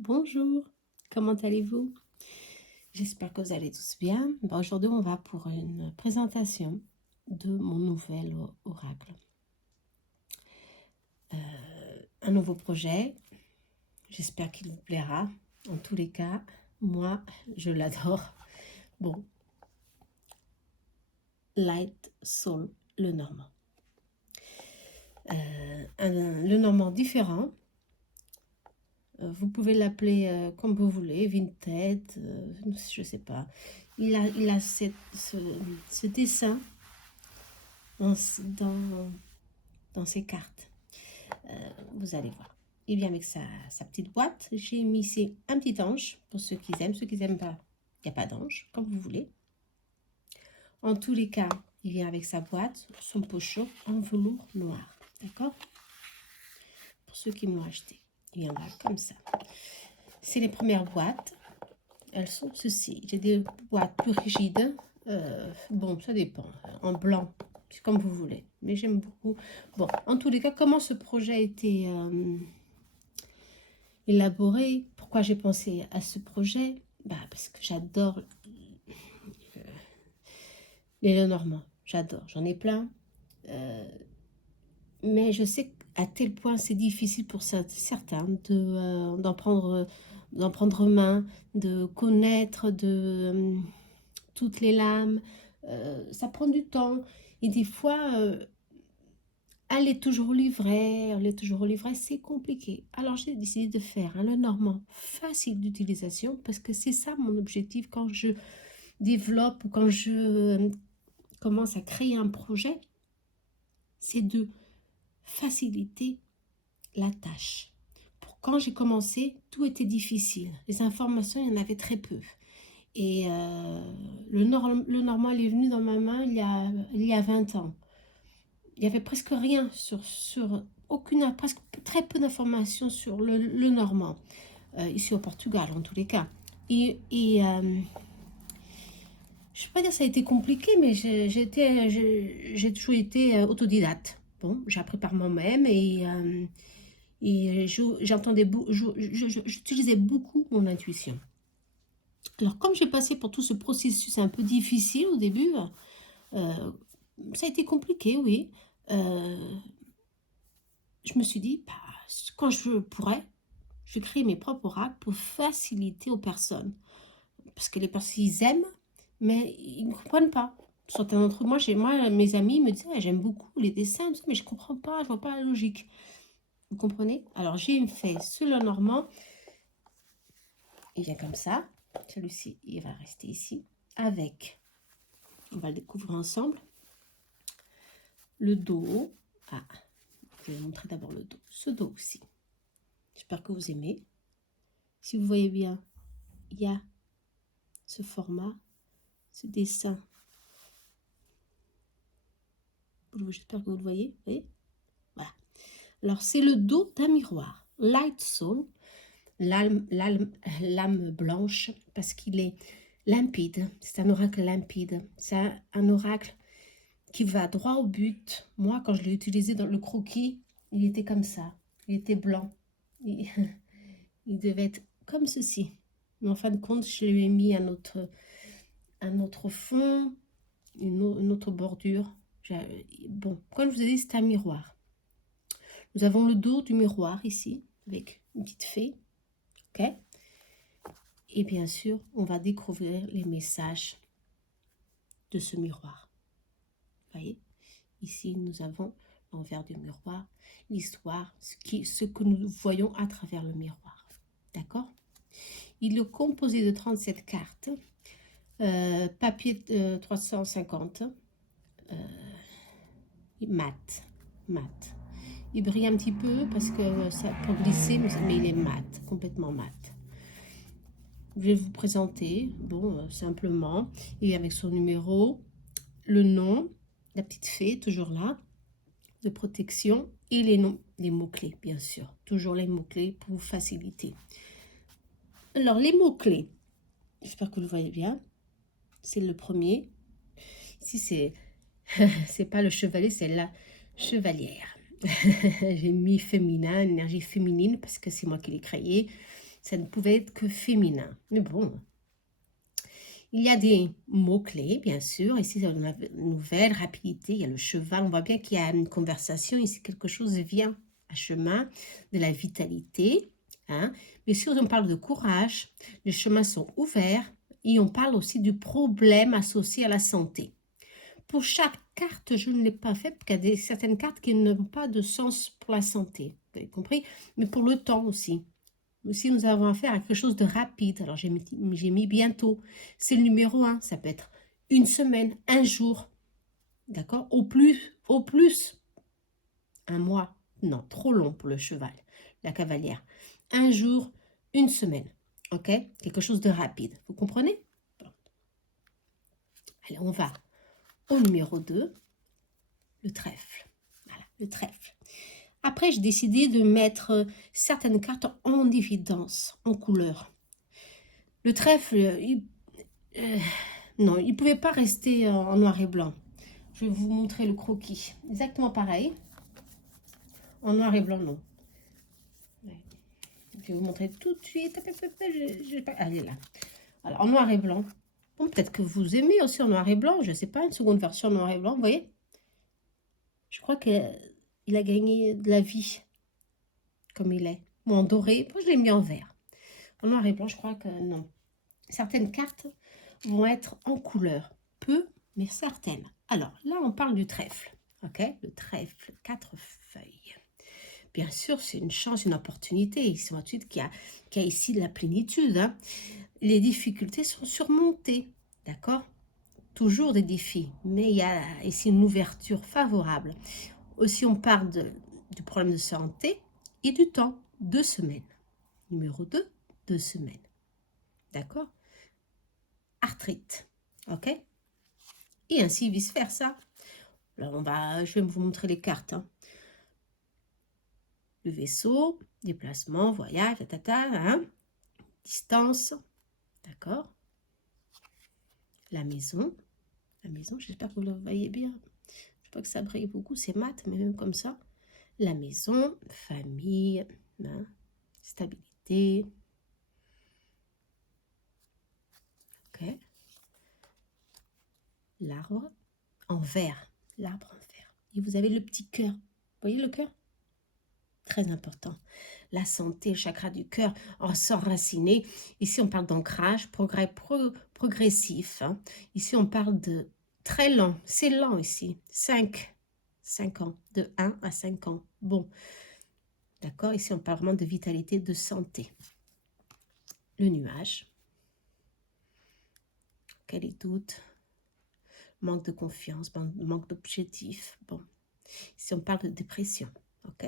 Bonjour, comment allez-vous? J'espère que vous allez tous bien. Aujourd'hui, on va pour une présentation de mon nouvel oracle. Un nouveau projet, j'espère qu'il vous plaira. En tous les cas, moi, je l'adore. Bon, Light Soul, le Normand. Le Normand différent. Vous pouvez l'appeler comme vous voulez, Vinted, je sais pas. Il a ce dessin dans ses cartes. Vous allez voir. Il vient avec sa petite boîte. J'ai mis ici un petit ange pour ceux qui aiment. Ceux qui n'aiment pas, il n'y a pas d'ange, comme vous voulez. En tous les cas, il vient avec sa boîte, son pochon en velours noir. D'accord? Pour ceux qui m'ont acheté. Il y en a comme ça. C'est les premières boîtes. Elles sont ceci. J'ai des boîtes plus rigides. Bon, ça dépend. En blanc, c'est comme vous voulez. Mais j'aime beaucoup. Bon, en tous les cas, comment ce projet a été élaboré? Pourquoi j'ai pensé à ce projet? Parce que j'adore les Lenormand. J'adore. J'en ai plein. Mais je sais à tel point c'est difficile pour certains d'en prendre main, de connaître toutes les lames. Ça prend du temps. Et des fois, aller toujours au livret, c'est compliqué. Alors j'ai décidé de faire un Lenormand facile d'utilisation parce que c'est ça mon objectif quand je développe ou quand je commence à créer un projet, c'est de faciliter la tâche. Quand j'ai commencé, tout était difficile. Les informations, il y en avait très peu. Et le Normand il est venu dans ma main il y a 20 ans. Il n'y avait presque rien presque très peu d'informations sur le Normand, ici au Portugal en tous les cas. Je ne vais pas dire que ça a été compliqué, mais j'ai toujours été autodidacte. Bon, j'ai appris par moi-même et j'utilisais beaucoup mon intuition. Alors, comme j'ai passé pour tout ce processus un peu difficile au début, ça a été compliqué, oui. Je me suis dit, quand je pourrais, je vais créer mes propres oracles pour faciliter aux personnes. Parce que les personnes, ils aiment, mais ils ne comprennent pas. Certains d'entre moi, mes amis me disaient, j'aime beaucoup les dessins, mais je ne comprends pas, je ne vois pas la logique. Vous comprenez? Alors, j'ai fait ce Lenormand. Il vient comme ça. Celui-ci, il va rester ici. On va le découvrir ensemble. Le dos. Je vais vous montrer d'abord le dos. Ce dos aussi. J'espère que vous aimez. Si vous voyez bien, il y a ce format, ce dessin. J'espère que vous le voyez. Vous voyez? Voilà. Alors, c'est le dos d'un miroir. Light Soul, l'âme blanche, parce qu'il est limpide. C'est un oracle limpide. C'est un oracle qui va droit au but. Moi, quand je l'ai utilisé dans le croquis, il était comme ça. Il était blanc. Il devait être comme ceci. Mais en fin de compte, je lui ai mis un autre fond, une autre bordure. Bon, comme je vous ai dit, c'est un miroir. Nous avons le dos du miroir ici, avec une petite fée. OK? Et bien sûr, on va découvrir les messages de ce miroir. Vous voyez? Ici, nous avons l'envers du miroir, l'histoire, ce que nous voyons à travers le miroir. D'accord? Il est composé de 37 cartes, papier 350, mat. Il brille un petit peu parce que ça peut glisser, mais il est mat, complètement mat. Je vais vous présenter, simplement, et avec son numéro, le nom, la petite fée, toujours là, de protection, et les mots-clés, bien sûr. Toujours les mots-clés pour vous faciliter. Alors, les mots-clés, j'espère que vous le voyez bien. C'est le premier. Ici, c'est pas le chevalier, c'est la chevalière. J'ai mis féminin, énergie féminine, parce que c'est moi qui l'ai créé. Ça ne pouvait être que féminin. Mais bon, il y a des mots-clés, bien sûr. Ici, on a une nouvelle, rapidité, il y a le cheval. On voit bien qu'il y a une conversation. Ici, quelque chose vient à chemin, de la vitalité. Hein. Bien sûr, on parle de courage. Les chemins sont ouverts. Et on parle aussi du problème associé à la santé. Pour chaque carte, je ne l'ai pas fait, parce qu'il y a certaines cartes qui n'ont pas de sens pour la santé. Vous avez compris? Mais pour le temps aussi. Aussi, nous avons affaire à quelque chose de rapide. Alors, j'ai mis bientôt. C'est le numéro 1. Ça peut être une semaine, un jour. D'accord? Au plus, un mois. Non, trop long pour le cheval, la cavalière. Un jour, une semaine. OK? Quelque chose de rapide. Vous comprenez? Bon. Allez, on va au numéro 2, le trèfle. Voilà, le trèfle. Après, j'ai décidé de mettre certaines cartes en évidence, en couleur. Le trèfle, non, il ne pouvait pas rester en noir et blanc. Je vais vous montrer le croquis. Exactement pareil. En noir et blanc, non. Je vais vous montrer tout de suite. Allez là. Alors, en noir et blanc. Bon, peut-être que vous aimez aussi en noir et blanc. Je ne sais pas, une seconde version en noir et blanc, vous voyez? Je crois qu'il a gagné de la vie, comme il est. Moi, en doré. Moi, je l'ai mis en vert. En noir et blanc, je crois que non. Certaines cartes vont être en couleur. Peu, mais certaines. Alors, là, on parle du trèfle. OK? Le trèfle, 4 feuilles. Bien sûr, c'est une chance, une opportunité. Ici, ensuite, qu'il y a ici de la plénitude. Hein. Les difficultés sont surmontées. D'accord? Toujours des défis. Mais il y a ici une ouverture favorable. Aussi, on parle du problème de santé et du temps. 2 semaines. Numéro 2, 2 semaines. D'accord? Arthrite. OK? Et ainsi vice-versa. Alors, je vais vous montrer les cartes. Hein. Le vaisseau, déplacement, voyage, hein. Distance. D'accord? La maison, j'espère que vous le voyez bien. Je vois que ça brille beaucoup, c'est mat, mais même comme ça. La maison, famille, hein, stabilité. Ok. L'arbre en vert. L'arbre en vert. Et vous avez le petit cœur. Vous voyez le cœur? Très important. La santé, le chakra du cœur, s'enraciner. Ici, on parle d'ancrage, progressif. Hein. Ici, on parle de très lent. C'est lent ici. 5 ans. De 1 à 5 ans. Bon. D'accord? Ici, on parle vraiment de vitalité, de santé. Le nuage. Quel est doute? Manque de confiance, manque d'objectif. Bon. Ici, on parle de dépression. OK?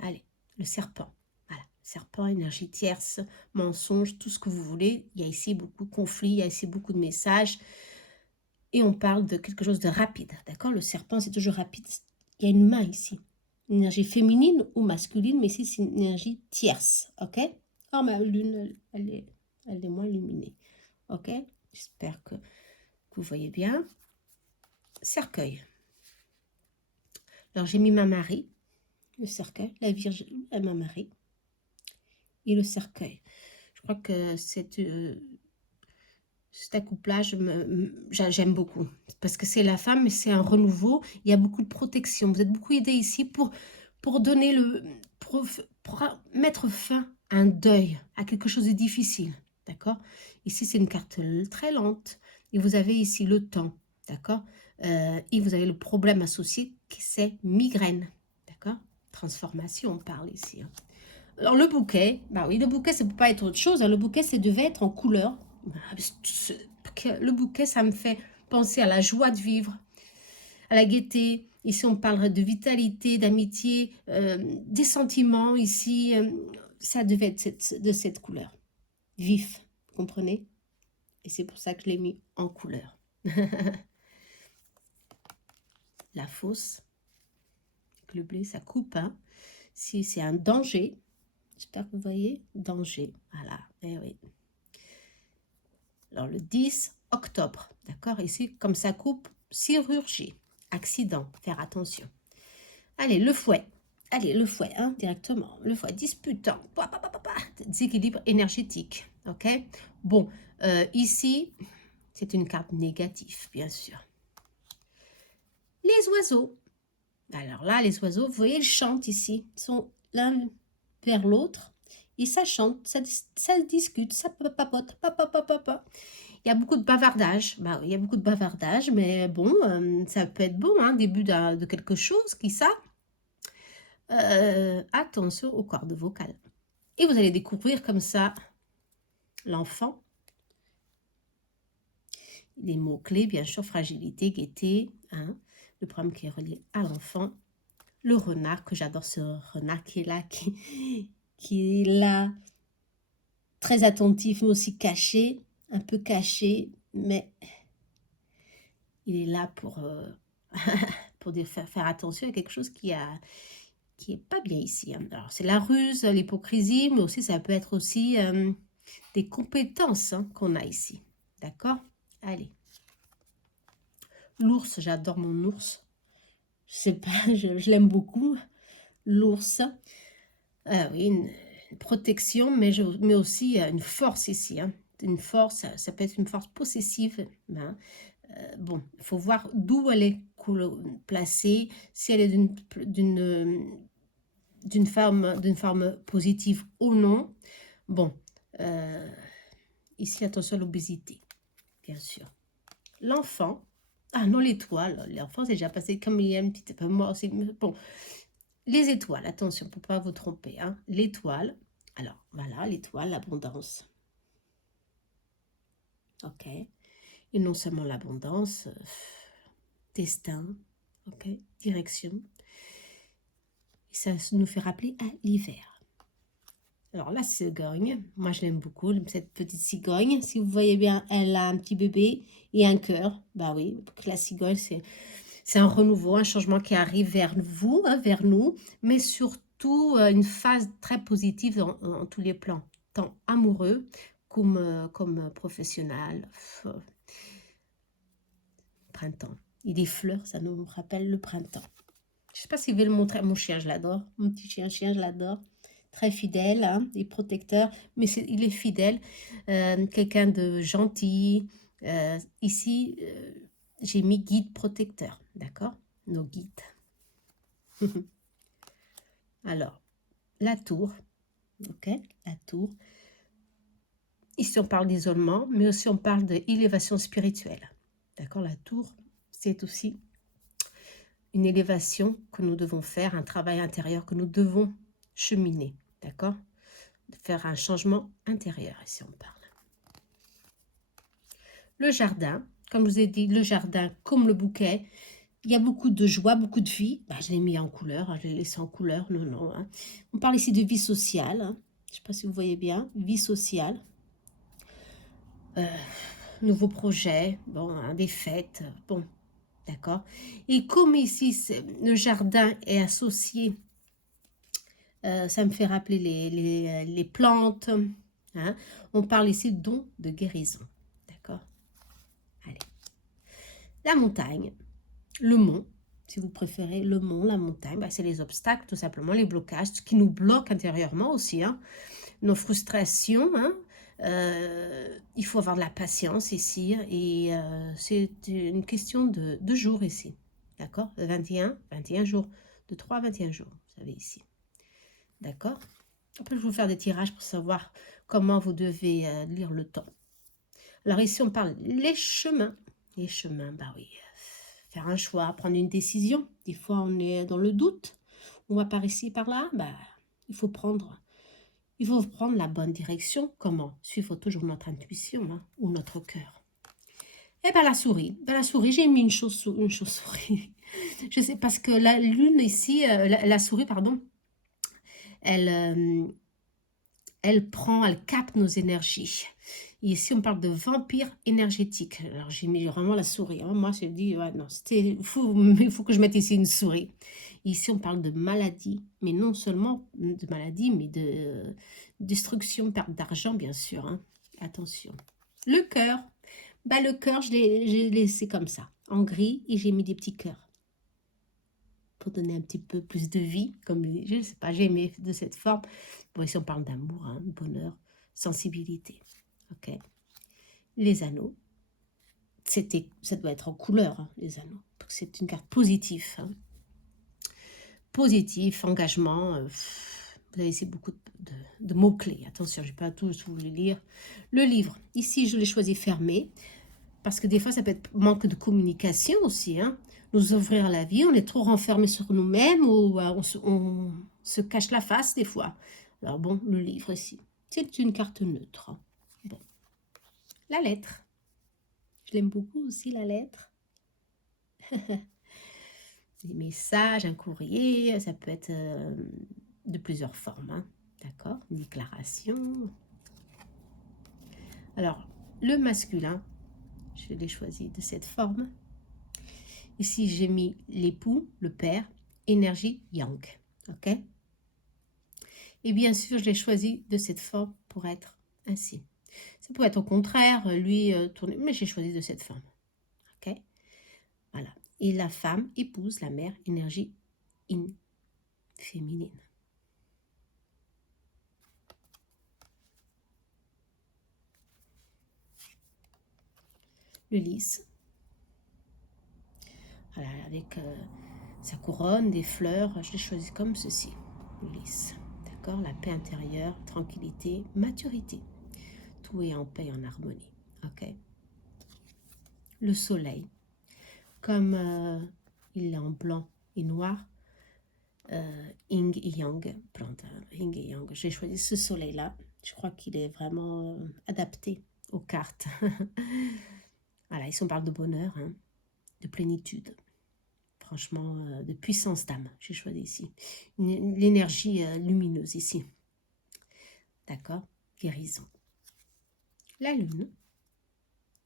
Allez, le serpent. Voilà, serpent, énergie tierce, mensonge, tout ce que vous voulez. Il y a ici beaucoup de conflits, il y a ici beaucoup de messages. Et on parle de quelque chose de rapide, d'accord? Le serpent, c'est toujours rapide. Il y a une main ici. Une énergie féminine ou masculine, mais ici, c'est une énergie tierce, ok? Oh, ma lune, elle est moins illuminée, ok? J'espère que vous voyez bien. Cercueil. Alors, j'ai mis ma Marie, le cercueil, la Vierge, ma Marie, et le cercueil. Je crois que cet accouplage, j'aime beaucoup. Parce que c'est la femme, mais c'est un renouveau. Il y a beaucoup de protection. Vous êtes beaucoup aidé ici pour donner pour mettre fin à un deuil, à quelque chose de difficile. D'accord? Ici, c'est une carte très lente. Et vous avez ici le temps. D'accord? Et vous avez le problème associé, qui c'est migraine. D'accord? Transformation, on parle ici. Hein. Alors, le bouquet, bah oui, le bouquet, ça ne peut pas être autre chose. Hein. Le bouquet, ça devait être en couleur. Le bouquet, ça me fait penser à la joie de vivre, à la gaieté. Ici, on parlerait de vitalité, d'amitié, des sentiments. Ici, ça devait être de cette couleur. Vif, vous comprenez? Et c'est pour ça que je l'ai mis en couleur. La fosse, le blé, ça coupe. Hein. Si c'est un danger, j'espère que vous voyez, danger. Voilà, eh oui. Alors, le 10 octobre, d'accord? Ici, comme ça coupe, chirurgie, accident, faire attention. Allez, le fouet. Allez, le fouet, hein, directement. Le fouet, disputant. Déséquilibre énergétique. OK? Bon, ici, c'est une carte négative, bien sûr. Les oiseaux. Alors là, les oiseaux, vous voyez, ils chantent ici. Ils sont l'un vers l'autre. Et ça chante, ça discute, ça papote, papa. Il y a beaucoup de bavardage. Bah, oui, il y a beaucoup de bavardage, mais bon, ça peut être bon, hein, début de quelque chose, qui ça. Attention aux cordes vocales. Et vous allez découvrir comme ça l'enfant. Les mots-clés, bien sûr, fragilité, gaieté, hein, le problème qui est relié à l'enfant. Le renard, que j'adore ce renard qui est là, qui est là, très attentif, mais aussi caché, un peu caché, mais il est là pour, pour faire attention à quelque chose qui est pas bien ici, hein. Alors, c'est la ruse, l'hypocrisie, mais aussi ça peut être aussi des compétences, hein, qu'on a ici. D'accord? Allez. L'ours, j'adore mon ours. Je sais pas, je l'aime beaucoup. L'ours. Oui, une protection, mais aussi une force ici, hein. Une force, ça peut être une force possessive, hein. Bon, il faut voir d'où elle est placée, si elle est d'une forme positive ou non. Bon, ici, attention à l'obésité, bien sûr. L'enfant, ah non, l'étoile, l'enfant, c'est déjà passé comme il y a un petit peu, moi aussi, bon. Les étoiles, attention, pour ne pas vous tromper, hein. L'étoile, alors voilà, l'étoile, l'abondance. Ok. Et non seulement l'abondance, destin, ok, direction. Et ça nous fait rappeler à l'hiver. Alors la cigogne, moi je l'aime beaucoup, cette petite cigogne. Si vous voyez bien, elle a un petit bébé et un cœur. Bah oui, la cigogne, c'est un renouveau, un changement qui arrive vers vous, hein, vers nous, mais surtout une phase très positive en tous les plans, tant amoureux comme professionnel. Printemps. Et des fleurs, ça nous rappelle le printemps. Je ne sais pas si je vais le montrer. Mon chien, je l'adore. Mon petit chien, je l'adore. Très fidèle, hein, et protecteur, mais il est fidèle. Quelqu'un de gentil. Ici, j'ai mis guide protecteur, d'accord? Nos guides. Alors, la tour, ok? La tour. Ici, on parle d'isolement, mais aussi on parle d'élévation spirituelle, d'accord? La tour, c'est aussi une élévation que nous devons faire, un travail intérieur que nous devons cheminer, d'accord? Faire un changement intérieur, ici on parle. Le jardin, comme je vous ai dit, le jardin comme le bouquet, il y a beaucoup de joie, beaucoup de vie. Bah, je l'ai mis en couleur, je l'ai laissé en couleur, non. Hein. On parle ici de vie sociale, hein. Je ne sais pas si vous voyez bien, vie sociale. Nouveaux projets, bon, hein, des fêtes, bon, d'accord. Et comme ici, le jardin est associé, ça me fait rappeler les plantes, hein. On parle ici de don de guérison, d'accord. Allez. La montagne, le mont, si vous préférez, le mont, la montagne, bah, c'est les obstacles, tout simplement, les blocages, ce qui nous bloque intérieurement aussi, hein. Nos frustrations, hein. Il faut avoir de la patience ici, et c'est une question de jours ici, d'accord, 21 jours, de 3 à 21 jours, vous savez ici, d'accord. Après, je vais vous faire des tirages pour savoir comment vous devez lire le temps. Alors ici, on parle les chemins, bah oui, faire un choix, prendre une décision. Des fois, on est dans le doute, on va par ici, par là, bah, il faut prendre la bonne direction. Comment? Suivre toujours notre intuition, hein, ou notre cœur. Et bien la souris, j'ai mis une chauve-souris. Je sais, parce que la lune ici, la souris, pardon, elle elle capte nos énergies. Et ici, on parle de vampire énergétique. Alors, j'ai mis vraiment la souris, hein. Moi, j'ai dit, ouais, non, il faut que je mette ici une souris. Ici, on parle de maladie, mais non seulement de maladie, mais de destruction, perte d'argent, bien sûr, hein. Attention. Le cœur. Bah, le cœur, j'ai laissé comme ça, en gris, et j'ai mis des petits cœurs. pour donner un petit peu plus de vie, comme je ne sais pas, j'ai aimé de cette forme. Bon, ici on parle d'amour, hein, bonheur, sensibilité. Ok. Les anneaux, ça doit être en couleur, hein, les anneaux. C'est une carte positive. Hein. Positif, engagement. Vous avez ici beaucoup de mots-clés. Attention, je ne vais pas tous vous les lire. Le livre, ici je l'ai choisi fermé. Parce que des fois, ça peut être manque de communication aussi. Hein. Nous ouvrir à la vie, on est trop renfermé sur nous-mêmes ou on se cache la face des fois. Alors bon, le livre ici, c'est une carte neutre. Hein. Bon. La lettre. Je l'aime beaucoup aussi, la lettre. Des messages, un courrier, ça peut être de plusieurs formes. Hein. D'accord? Une déclaration. Alors, le masculin, je l'ai choisi de cette forme. Ici, j'ai mis l'époux, le père, énergie yang. Ok? Et bien sûr, je l'ai choisi de cette forme pour être ainsi. Ça pourrait être au contraire, lui tourner, mais j'ai choisi de cette forme. Ok? Voilà. Et la femme épouse la mère, énergie yin, féminine. Le lys. Voilà, avec sa couronne, des fleurs, je l'ai choisi comme ceci. Le lys. D'accord? La paix intérieure, tranquillité, maturité. Tout est en paix et en harmonie. Ok? Le soleil. Comme il est en blanc et noir, yin et yang, plante, yin et yang. J'ai choisi ce soleil-là. Je crois qu'il est vraiment adapté aux cartes. Voilà, ici on parle de bonheur, hein, de plénitude. Franchement, de puissance d'âme, j'ai choisi ici. L'énergie lumineuse ici. D'accord? Guérison. La lune,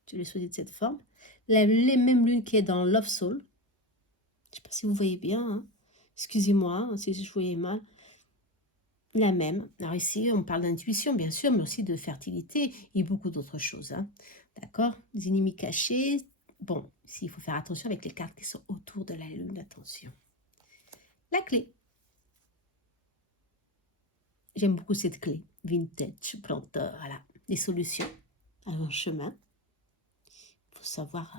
je l'ai choisi de cette forme. La même lune qui est dans Love Soul. Je ne sais pas si vous voyez bien. Hein. Excusez-moi hein, si je voyais mal. La même. Alors ici, on parle d'intuition, bien sûr, mais aussi de fertilité et beaucoup d'autres choses. Hein. D'accord? Des ennemis cachés. Bon, ici, il faut faire attention avec les cartes qui sont autour de la lune. Attention. La clé. J'aime beaucoup cette clé. Vintage, plante, voilà. Des solutions à un chemin. Il faut savoir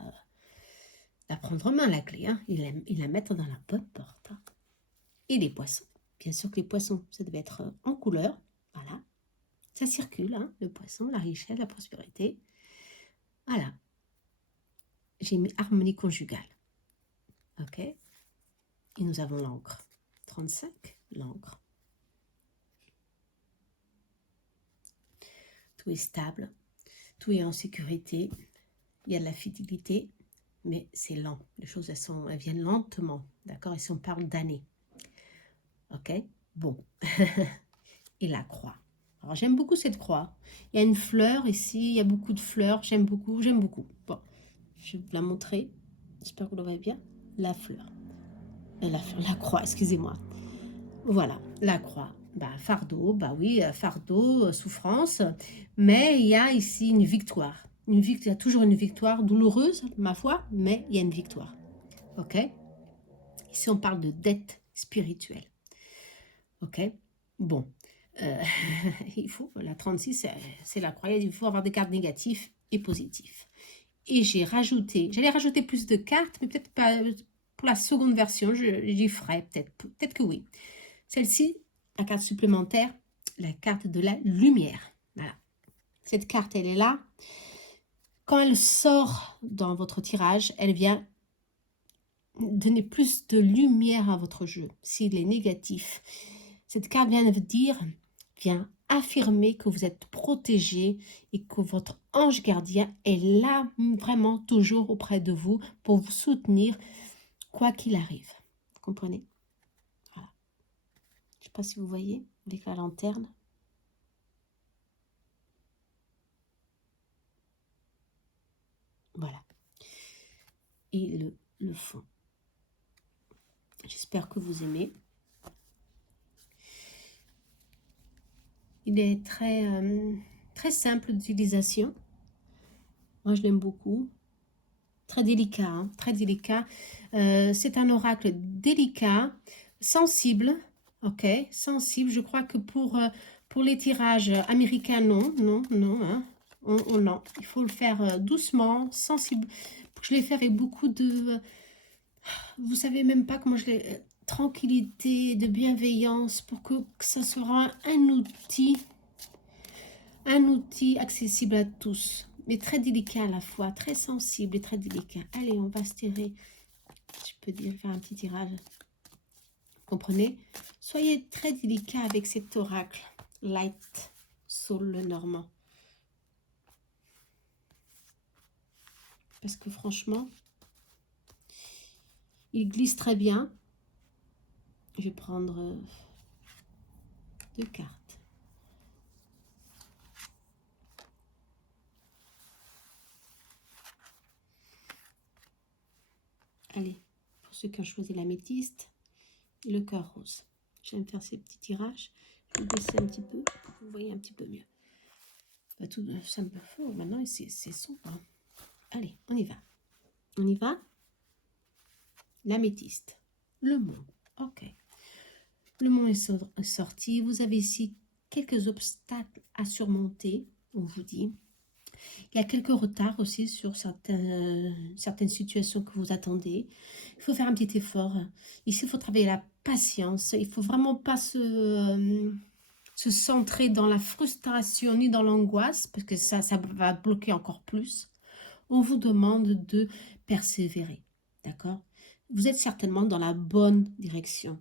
la prendre en main, la clé. Hein, et la mettre dans la bonne porte. Hein. Et les poissons. Bien sûr que les poissons, ça devait être en couleur. Voilà. Ça circule, hein, le poisson, la richesse, la prospérité. Voilà. J'ai mis harmonie conjugale. Ok. Et nous avons l'encre. 35, l'encre. Tout est stable. Tout est en sécurité. Il y a de la fidélité. Mais c'est lent. Les choses, elles viennent lentement. D'accord? Et si on parle d'années. Ok? Bon. Et la croix. Alors, j'aime beaucoup cette croix. Il y a une fleur ici. Il y a beaucoup de fleurs. J'aime beaucoup. J'aime beaucoup. Bon. Je vais vous la montrer. J'espère que vous le voyez bien. La fleur. La croix, excusez-moi. Voilà, la croix. Bah, fardeau, bah oui, fardeau, souffrance. Mais il y a ici une victoire. Il y a toujours une victoire douloureuse, ma foi, mais il y a une victoire. Ok? Ici, on parle de dette spirituelle. Ok? Bon. Il faut, la 36, c'est la croix. Il faut avoir des cartes négatives et positives. Et j'allais rajouter plus de cartes, mais peut-être pas pour la seconde version, j'y ferai, peut-être que oui. Celle-ci, la carte supplémentaire, la carte de la lumière. Voilà. Cette carte, elle est là. Quand elle sort dans votre tirage, elle vient donner plus de lumière à votre jeu. S'il est négatif, cette carte vient affirmer que vous êtes protégé et que votre ange gardien est là vraiment toujours auprès de vous pour vous soutenir quoi qu'il arrive. Vous comprenez? Voilà. Je ne sais pas si vous voyez avec la lanterne. Voilà. Et le fond. J'espère que vous aimez. Il est très simple d'utilisation. Moi, je l'aime beaucoup. Très délicat, hein, très délicat. C'est un oracle délicat, sensible, ok, sensible. Je crois que pour les tirages américains, non, non, non, hein. Non. Il faut le faire doucement, sensible. Je l'ai fait avec beaucoup de... vous savez même pas comment je l'ai... tranquillité, de bienveillance, pour que ça sera un outil accessible à tous, mais très délicat à la fois, très sensible et très délicat. Allez, on va se tirer, je peux dire, faire un petit tirage. Comprenez? Soyez très délicat avec cet oracle Light Soul le Normand. Parce que franchement, il glisse très bien. Je vais prendre 2 cartes. Allez, pour ceux qui ont choisi l'améthyste, le cœur rose. J'aime faire ces petits tirages. Je vais baisser un petit peu, vous voyez un petit peu mieux. Bah, tout ça me fait. Maintenant, c'est sombre. Hein. Allez, on y va. On y va. L'améthyste. Le mont. Ok. Le mont est sorti. Vous avez ici quelques obstacles à surmonter, on vous dit. Il y a quelques retards aussi sur certaines situations que vous attendez. Il faut faire un petit effort. Ici, il faut travailler la patience. Il ne faut vraiment pas se centrer dans la frustration ni dans l'angoisse, parce que ça va bloquer encore plus. On vous demande de persévérer. D'accord? Vous êtes certainement dans la bonne direction.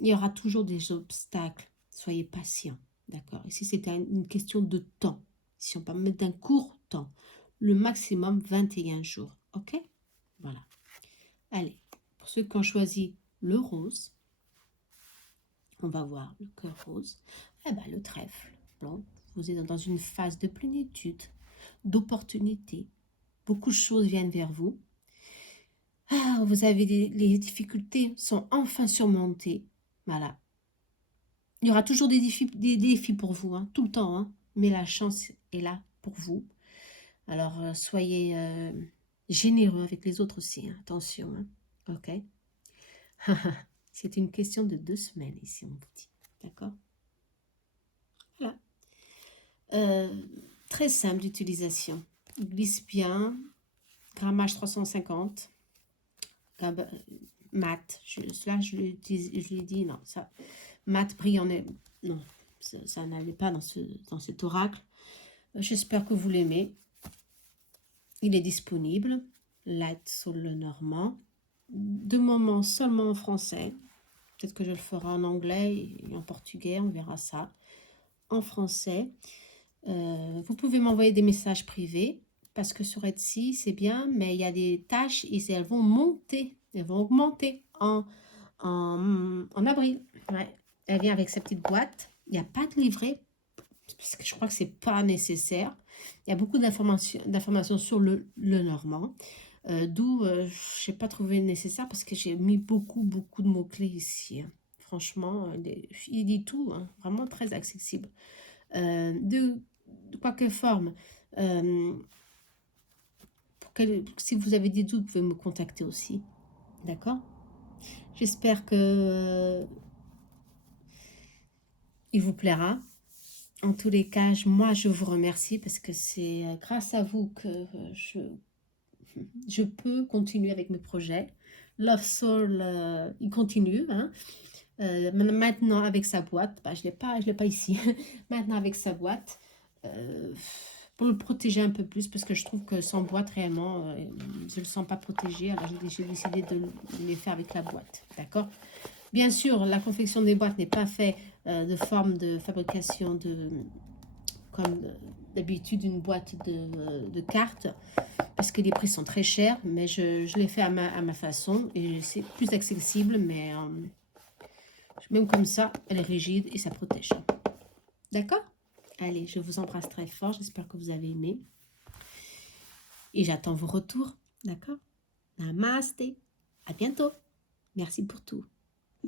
Il y aura toujours des obstacles. Soyez patient. D'accord? Ici, c'est une question de temps. Si on peut mettre d'un court temps, le maximum 21 jours. Ok? Voilà. Allez, pour ceux qui ont choisi le rose, on va voir le cœur rose. Eh ben, le trèfle blanc. Vous êtes dans une phase de plénitude, d'opportunité. Beaucoup de choses viennent vers vous. Ah, vous avez les difficultés sont enfin surmontées. Voilà. Il y aura toujours des défis pour vous, hein, tout le temps. Hein, mais la chance est là pour vous. Alors, soyez généreux avec les autres aussi. Hein, attention. Hein, ok. C'est une question de 2 semaines ici, on vous dit. D'accord? Voilà. Très simple d'utilisation. Il glisse bien. Grammage 350. Mat. Cela, je l'ai dit, non. Ça, mat brillant. Non, ça n'allait pas dans cet oracle. J'espère que vous l'aimez. Il est disponible. Light Soul le Normand. De moment seulement en français. Peut-être que je le ferai en anglais et en portugais, on verra ça. En français. Vous pouvez m'envoyer des messages privés parce que sur Etsy, c'est bien, mais il y a des tâches et elles vont monter, elles vont augmenter en avril. Ouais. Elle vient avec sa petite boîte. Il n'y a pas de livret parce que je crois que c'est pas nécessaire. Il y a beaucoup d'informations sur le normand. D'où je n'ai pas trouvé nécessaire parce que j'ai mis beaucoup de mots-clés ici. Hein. Franchement, il dit tout, hein, vraiment très accessible. De quelque forme, si vous avez des doutes, vous pouvez me contacter aussi. D'accord? J'espère que il vous plaira. En tous les cas, moi, je vous remercie parce que c'est grâce à vous que je peux continuer avec mes projets. Love Soul, il continue. Hein. Maintenant, avec sa boîte, bah, je l'ai pas ici. Maintenant, avec sa boîte, pour le protéger un peu plus, parce que je trouve que sans boîte, réellement, je ne le sens pas protégé. Alors, j'ai décidé de les faire avec la boîte. D'accord? Bien sûr, la confection des boîtes n'est pas faite de forme de fabrication comme d'habitude une boîte de cartes, parce que les prix sont très chers, mais je l'ai fait à ma façon et c'est plus accessible, mais même comme ça, elle est rigide et ça protège. D'accord? Allez, je vous embrasse très fort, j'espère que vous avez aimé. Et j'attends vos retours, d'accord? Namasté, à bientôt. Merci pour tout.